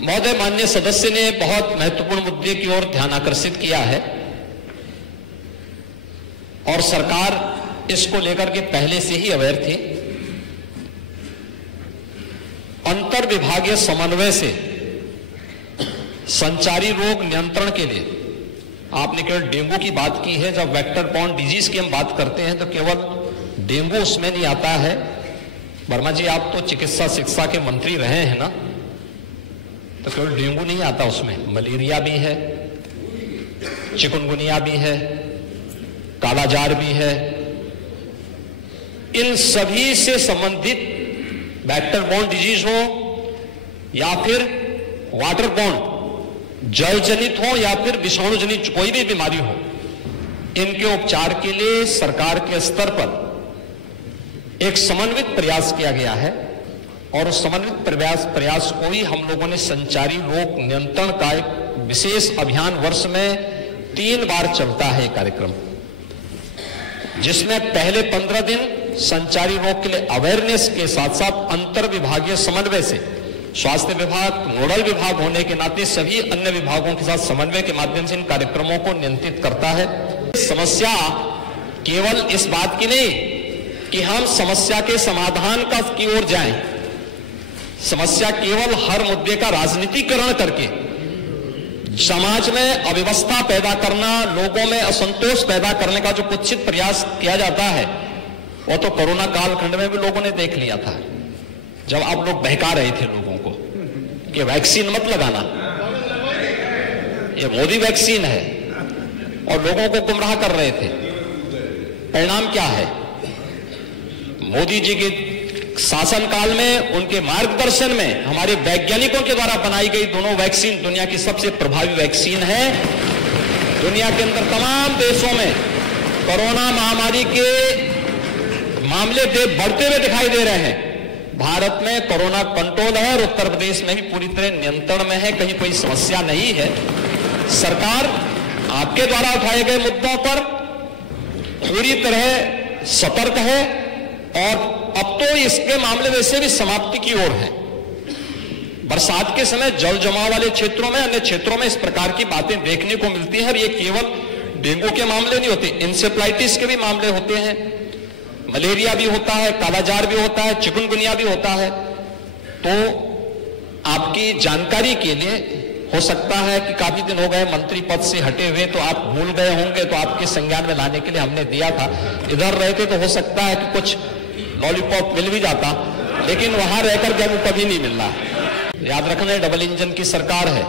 महोदय, माननीय सदस्य ने बहुत महत्वपूर्ण मुद्दे की ओर ध्यान आकर्षित किया है और सरकार इसको लेकर के पहले से ही अवेयर थी। अंतर विभागीय समन्वय से संचारी रोग नियंत्रण के लिए आपने केवल डेंगू की बात की है। जब वेक्टर बॉर्न डिजीज की हम बात करते हैं तो केवल डेंगू उसमें नहीं आता है। वर्मा जी, आप तो चिकित्सा शिक्षा के मंत्री रहे हैं ना, तो केवल डेंगू नहीं आता उसमें, मलेरिया भी है, चिकनगुनिया भी है, कालाजार भी है। इन सभी से संबंधित वेक्टर बॉर्न डिजीज हो या फिर वाटर बॉर्न, जल जनित हो या फिर विषाणु जनित कोई भी बीमारी हो, इनके उपचार के लिए सरकार के स्तर पर एक समन्वित प्रयास किया गया है और उस समन्वित प्रयास को ही हम लोगों ने संचारी रोग नियंत्रण का एक विशेष अभियान वर्ष में 3 बार चलता है कार्यक्रम, जिसमें पहले 15 दिन संचारी रोग के लिए अवेयरनेस के साथ साथ अंतर विभागीय समन्वय से स्वास्थ्य विभाग नोडल विभाग होने के नाते सभी अन्य विभागों के साथ समन्वय के माध्यम से इन कार्यक्रमों को नियंत्रित करता है। समस्या केवल इस बात की नहीं कि हम समस्या के समाधान की ओर जाएं, समस्या केवल हर मुद्दे का राजनीतिकरण करके समाज में अव्यवस्था पैदा करना, लोगों में असंतोष पैदा करने का जो कुत्सित प्रयास किया जाता है, वो तो कोरोना कालखंड में भी लोगों ने देख लिया था, जब आप लोग बहका रहे थे लोगों को कि वैक्सीन मत लगाना, ये मोदी वैक्सीन है, और लोगों को गुमराह कर रहे थे। परिणाम क्या है? मोदी जी के शासनकाल में, उनके मार्गदर्शन में हमारे वैज्ञानिकों के द्वारा बनाई गई दोनों वैक्सीन दुनिया की सबसे प्रभावी वैक्सीन है। दुनिया के अंदर तमाम देशों में कोरोना महामारी के मामले बढ़ते हुए दिखाई दे रहे हैं। भारत में कोरोना कंट्रोल है और उत्तर प्रदेश में भी पूरी तरह नियंत्रण में है, कहीं कोई समस्या नहीं है। सरकार आपके द्वारा उठाए गए मुद्दों पर पूरी तरह सतर्क है और अब तो इसके मामले वैसे भी समाप्ति की ओर है। बरसात के समय जल जमाव वाले क्षेत्रों में, अन्य क्षेत्रों में इस प्रकार की बातें देखने को मिलती है। और ये केवल डेंगू के मामले नहीं होते, इंसेफ्लाइटिस के भी मामले होते हैं, मलेरिया भी होता है, कालाजार भी होता है, चिकनगुनिया भी होता है। तो आपकी जानकारी के लिए, हो सकता है कि काफी दिन हो गए मंत्री पद से हटे हुए, तो आप भूल गए होंगे, तो आपके संज्ञान में लाने के लिए हमने दिया था। इधर रहते तो हो सकता है कि कुछ लॉलीपॉप मिल भी जाता, लेकिन वहां रहकर के वो कभी नहीं मिल रहा। याद रखना, डबल इंजन की सरकार है,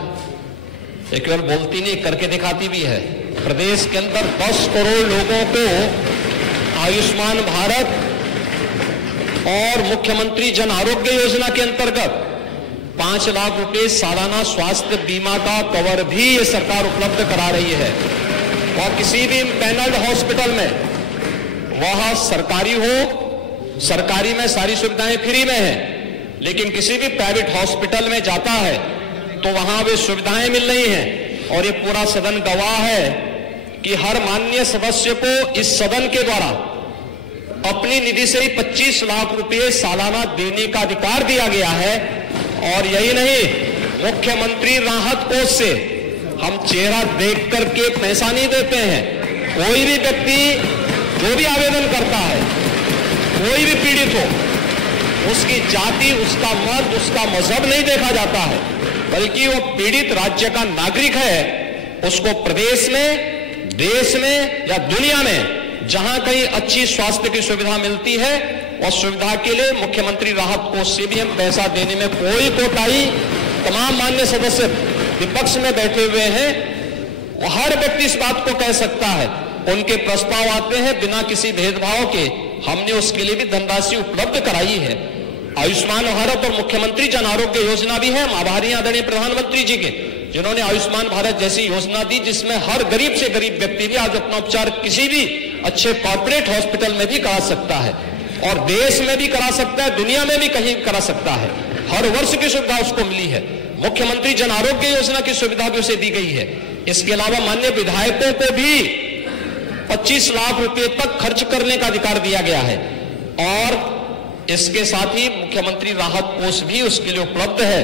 ये केवल बोलती नहीं, करके दिखाती भी है। प्रदेश के अंदर 10 करोड़ लोगों को आयुष्मान भारत और मुख्यमंत्री जन आरोग्य योजना के अंतर्गत 5 लाख रुपए सालाना स्वास्थ्य बीमा का कवर भी ये सरकार उपलब्ध करा रही है। और किसी भी पैनल्ड हॉस्पिटल में, वह सरकारी हो, सरकारी में सारी सुविधाएं फ्री में है, लेकिन किसी भी प्राइवेट हॉस्पिटल में जाता है तो वहां वे सुविधाएं मिल रही हैं। और ये पूरा सदन गवाह है कि हर माननीय सदस्य को इस सदन के द्वारा अपनी निधि से ही 25 लाख रुपए सालाना देने का अधिकार दिया गया है। और यही नहीं, मुख्यमंत्री राहत कोष से हम चेहरा देख करके पैसा नहीं देते हैं। कोई भी व्यक्ति जो भी आवेदन करता है, कोई भी पीड़ित हो, उसकी जाति, उसका मत, उसका मजहब नहीं देखा जाता है, बल्कि वो पीड़ित राज्य का नागरिक है। उसको प्रदेश में, देश में या दुनिया में जहां कहीं अच्छी स्वास्थ्य की सुविधा मिलती है, और सुविधा के लिए मुख्यमंत्री राहत कोष से भी हम पैसा देने में कोई कोताही, तमाम मान्य सदस्य विपक्ष में बैठे हुए हैं, हर व्यक्ति इस बात को कह सकता है। उनके प्रस्ताव आते हैं बिना किसी भेदभाव के, हमने उसके लिए भी धनराशि उपलब्ध कराई है। आयुष्मान भारत और मुख्यमंत्री जन आरोग्य योजना भी है। हम आभारी आदरणीय प्रधानमंत्री जी के, जिन्होंने आयुष्मान भारत जैसी योजना दी, जिसमें हर गरीब से गरीब व्यक्ति भी आज अपना उपचार किसी भी अच्छे कॉर्पोरेट हॉस्पिटल में भी करा सकता है, और देश में भी करा सकता है, दुनिया में भी कहीं करा सकता है। हर वर्ष की सुविधा उसको मिली है। मुख्यमंत्री जन आरोग्य योजना की सुविधा भी उसे दी गई है। इसके अलावा माननीय विधायकों को भी 25 लाख रुपए तक खर्च करने का अधिकार दिया गया है, और इसके साथ ही मुख्यमंत्री राहत कोष भी उसके लिए उपलब्ध है।